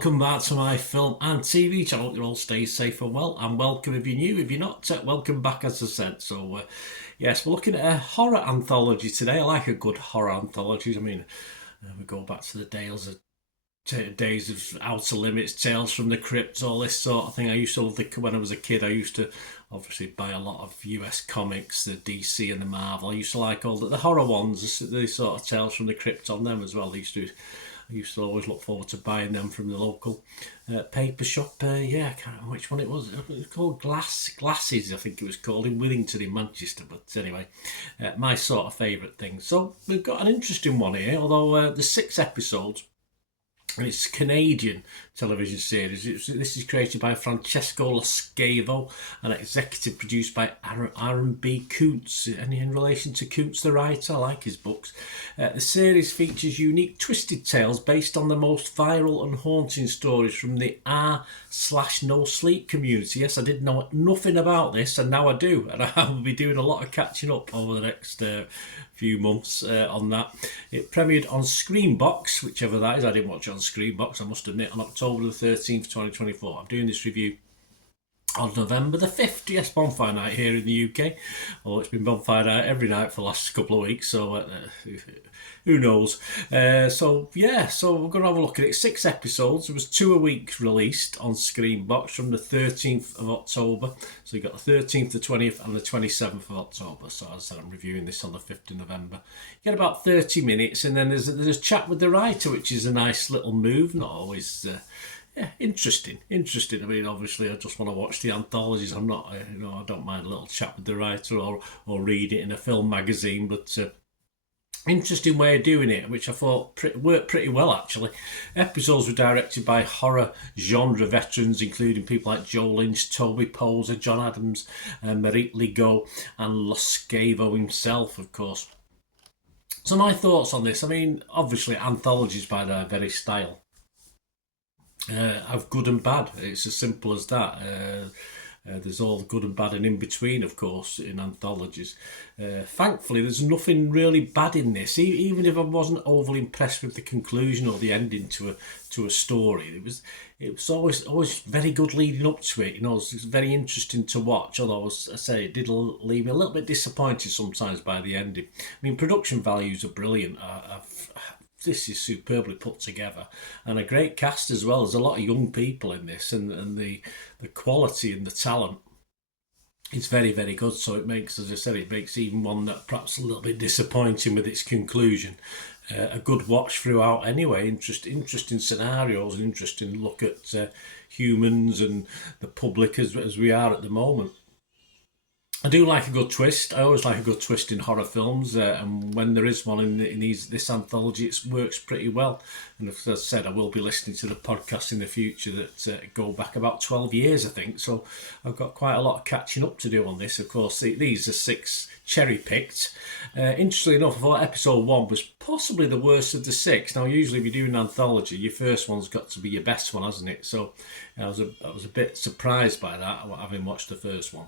welcome back to my film and TV channel. You all stay safe and well, and welcome if you're new. If you're not, welcome back, as I said. So, yes, we're looking at a horror anthology today. I like a good horror anthology. I mean, we go back to the days of Outer Limits, Tales from the Crypt, all this sort of thing. I used to love when I was a kid. I used to obviously buy a lot of US comics, the DC and the Marvel. I used to like all the horror ones, the sort of Tales from the Crypt on them as well. I used to always look forward to buying them from the local paper shop. I can't remember which one it was. It was called Glasses, I think it was called, in Withington in Manchester. But anyway, my sort of favourite thing. So we've got an interesting one here, although there's 6 episodes. And it's a Canadian television series. This is created by Francesco Loscavo and executive produced by Aaron B. Kuntz. Any in relation to Kuntz, the writer? I like his books. The series features unique twisted tales based on the most viral and haunting stories from the r/NoSleep community. Yes, I didn't know nothing about this, and now I do. And I will be doing a lot of catching up over the next few months on that. It premiered on Screenbox, whichever that is. I didn't watch it on Screenbox, I must admit, on October the 13th, 2024. I'm doing this review on November the 5th. Yes, bonfire night here in the UK. It's been bonfire night every night for the last couple of weeks, so who knows. So we're going to have a look at it. 6 episodes. There was 2 a week released on Screenbox from the 13th of October. So you got the 13th, the 20th and the 27th of October. So as I said, I'm reviewing this on the 5th of November. You get about 30 minutes, and then there's a chat with the writer, which is a nice little move. Not always... interesting. I mean, obviously, I just want to watch the anthologies. I'm not, I don't mind a little chat with the writer or read it in a film magazine, but interesting way of doing it, which I thought worked pretty well, actually. Episodes were directed by horror genre veterans, including people like Joe Lynch, Toby Poser, John Adams, Marit Ligo, and Loscavo himself, of course. So my thoughts on this, I mean, obviously, anthologies by their very style have good and bad. It's as simple as that. There's all good and bad and in between, of course, in anthologies. Thankfully, there's nothing really bad in this. Even if I wasn't overly impressed with the conclusion or the ending to a story, it was always very good leading up to it. It was very interesting to watch. Although, as I say, it did leave me a little bit disappointed sometimes by the ending. I mean, production values are brilliant. This is superbly put together, and a great cast as well. There's a lot of young people in this, and the quality and the talent is very, very good. So it makes, as I said, even one that perhaps a little bit disappointing with its conclusion a good watch throughout anyway. Interesting scenarios, and interesting look at humans and the public as we are at the moment. I do like a good twist. I always like a good twist in horror films, and when there is one in this anthology, it works pretty well. And as I said, I will be listening to the podcast in the future that go back about 12 years, I think. So I've got quite a lot of catching up to do on this. Of course, these are 6 cherry-picked. Interestingly enough, I thought episode 1 was possibly the worst of the 6. Now, usually if you do an anthology, your first one's got to be your best one, hasn't it? So I was a bit surprised by that, having watched the first one.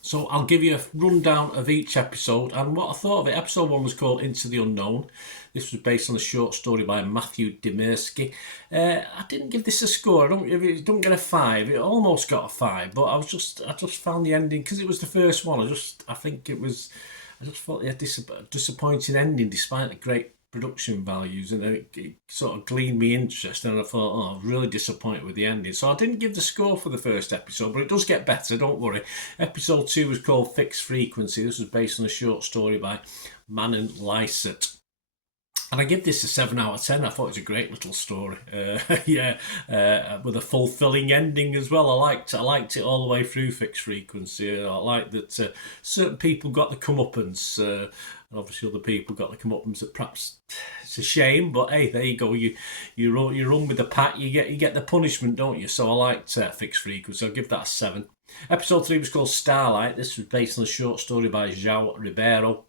So I'll give you a rundown of each episode and what I thought of it. Episode 1 was called Into the Unknown. This was based on a short story by Matthew Demirsky. I didn't give this a score. It don't get a 5. It almost got a 5, but I just found the ending, because it was the first one. I just thought it had a disappointing ending despite the great production values, and it sort of gleaned me interest, and I thought, I'm really disappointed with the ending. So I didn't give the score for the first episode, but it does get better, don't worry. Episode 2 was called Fixed Frequency. This was based on a short story by Manon Lysett. And I give this a 7 out of 10. I thought it was a great little story. With a fulfilling ending as well. I liked it all the way through Fixed Frequency. I liked that certain people got the comeuppance. And obviously other people got the comeuppance that perhaps it's a shame, but hey, there you go. You run with the pack, you get the punishment, don't you? So I liked Fixed Frequency. I'll give that a 7. Episode 3 was called Starlight. This was based on a short story by João Ribeiro.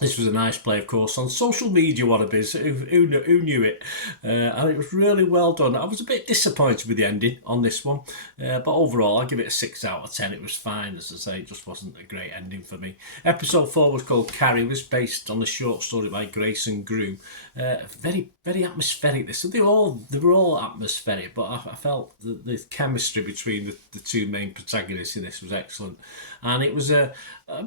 This was a nice play, of course, on social media wannabes. Who knew it? And it was really well done. I was a bit disappointed with the ending on this one, but overall, I give it a 6 out of 10. It was fine, as I say. It just wasn't a great ending for me. Episode 4 was called Carrie. It was based on a short story by Grayson Groom. Very, very atmospheric. This, they were all atmospheric, but I felt the chemistry between the two main protagonists in this was excellent, and it was a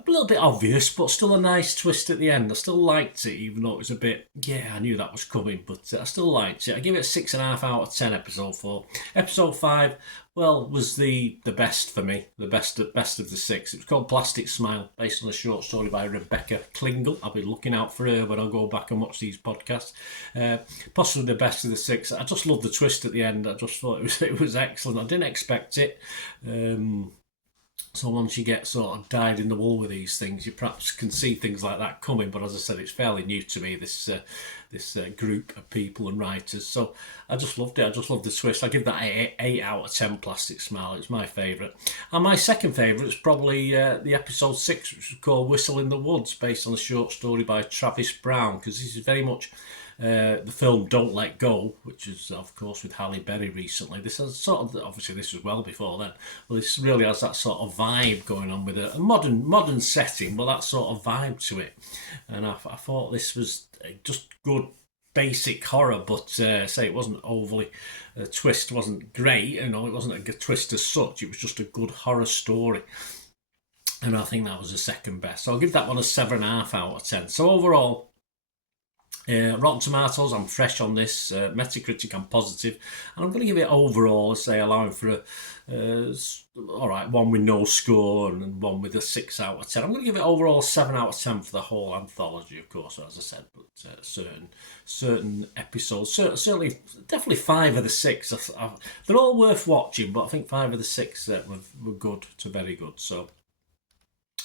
little bit obvious, but still a nice twist at the end. I still liked it, even though it was a bit, I knew that was coming, but I still liked it. I give it a 6.5 out of 10, episode 4. Episode 5, well, was the best for me, the best of the 6. It was called Plastic Smile, based on a short story by Rebecca Klingel. I'll be looking out for her when I go back and watch these podcasts. Possibly the best of the 6. I just loved the twist at the end. I just thought it was excellent. I didn't expect it. So once you get sort of dyed in the wool with these things, you perhaps can see things like that coming. But as I said, it's fairly new to me, this group of people and writers. So I just loved it. I just loved the twist. I give that 8 out of 10 Plastic Smile. It's my favourite. And my second favourite is probably the episode 6, which was called Whistle in the Woods, based on a short story by Travis Brown, because this is very much the film Don't Let Go, which is, of course, with Halle Berry recently. This has sort of, obviously this was well before then, but this really has that sort of vibe going on with a modern setting, but that sort of vibe to it. And I thought this was just good basic horror, but say it wasn't overly, the twist wasn't great, it wasn't a twist as such, it was just a good horror story. And I think that was the second best. So I'll give that one a 7.5 out of 10. So overall, Rotten Tomatoes, I'm fresh on this. Metacritic, I'm positive, and I'm going to give it overall, say, allowing for all right, one with no score and one with a 6 out of 10. I'm going to give it overall 7 out of 10 for the whole anthology, of course, as I said. But certain episodes, certainly, definitely 5 of the 6. They're all worth watching, but I think 5 of the 6 were good to very good. So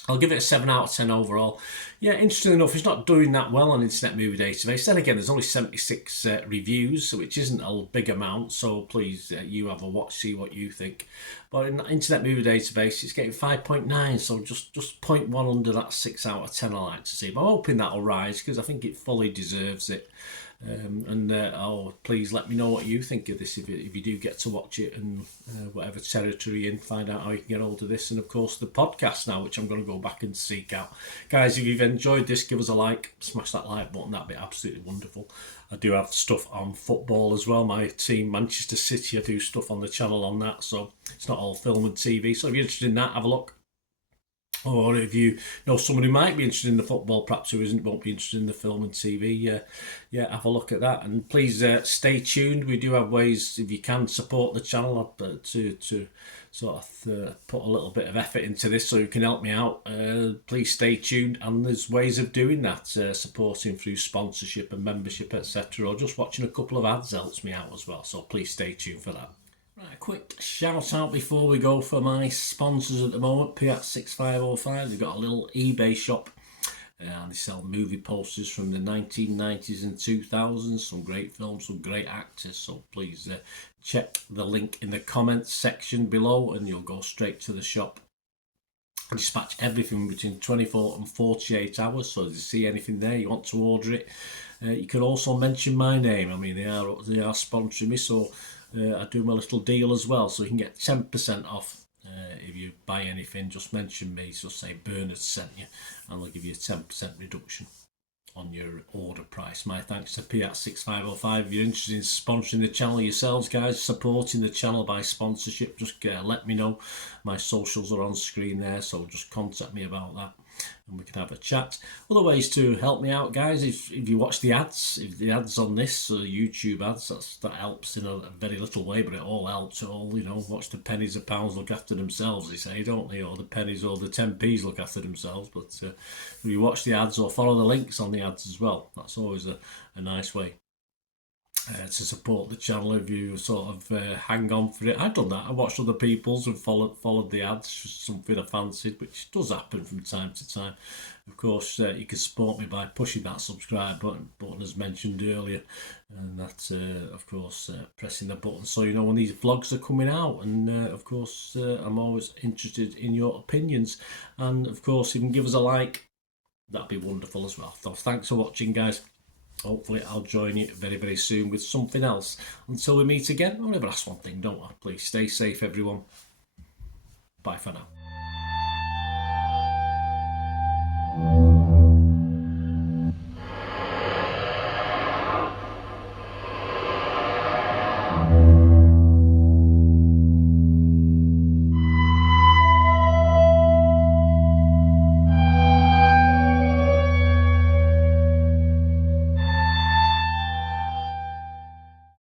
I'll give it a 7 out of 10 overall. Yeah, interesting enough, it's not doing that well on Internet Movie Database. Then again, there's only 76 reviews, which isn't a big amount, so please, you have a watch, see what you think. But in Internet Movie Database, it's getting 5.9, so just 0.1 under that 6 out of 10 I like to see. But I'm hoping that'll rise, because I think it fully deserves it. Please let me know what you think of this if you do get to watch it, and whatever territory you're in, find out how you can get hold of this, and of course the podcast now, which I'm going to go back and seek out. Guys, if you've enjoyed this, give us a like, smash that like button, that'd be absolutely wonderful. I do have stuff on football as well, my team Manchester City, I do stuff on the channel on that, so it's not all film and TV, so if you're interested in that, have a look. Or if you know someone who might be interested in the football, perhaps who won't be interested in the film and TV, have a look at that. And please stay tuned. We do have ways, if you can support the channel, to sort of put a little bit of effort into this, so you can help me out. Please stay tuned, and there's ways of doing that, supporting through sponsorship and membership, etc. Or just watching a couple of ads helps me out as well. So please stay tuned for that. Right, a quick shout out before we go for my sponsors at the moment. Piat 6505, they've got a little eBay shop, and they sell movie posters from the 1990s and 2000s, some great films, some great actors, so please check the link in the comments section below and you'll go straight to the shop. I dispatch everything between 24 and 48 hours, so if you see anything there, you want to order it, you can also mention my name. I mean, they are sponsoring me, so I do my little deal as well, so you can get 10% off if you buy anything. Just mention me, so say Bernard sent you, and they'll give you a 10% reduction on your order price. My thanks to Piat 6505. If you're interested in sponsoring the channel yourselves, guys, supporting the channel by sponsorship, just let me know. My socials are on screen there, so just contact me about that and we can have a chat. Other ways to help me out, guys, if you watch the ads, if the ads on this, YouTube ads, that helps in a very little way, but it all helps. It all, watch the pennies and pounds look after themselves, they say, don't they? Or the pennies or the 10p's look after themselves. But if you watch the ads or follow the links on the ads as well, that's always a nice way to support the channel. If you sort of hang on for it, I've done that. I watched other people's and followed the ads, something I fancied, which does happen from time to time. Of course, you can support me by pushing that subscribe button as mentioned earlier, and that's of course pressing the button so you know when these vlogs are coming out. And of course, I'm always interested in your opinions, and of course you can give us a like that'd be wonderful as well. So thanks for watching, guys. Hopefully I'll join you very, very soon with something else. Until we meet again, I'll never ask one thing, don't I? Please stay safe, everyone. Bye for now.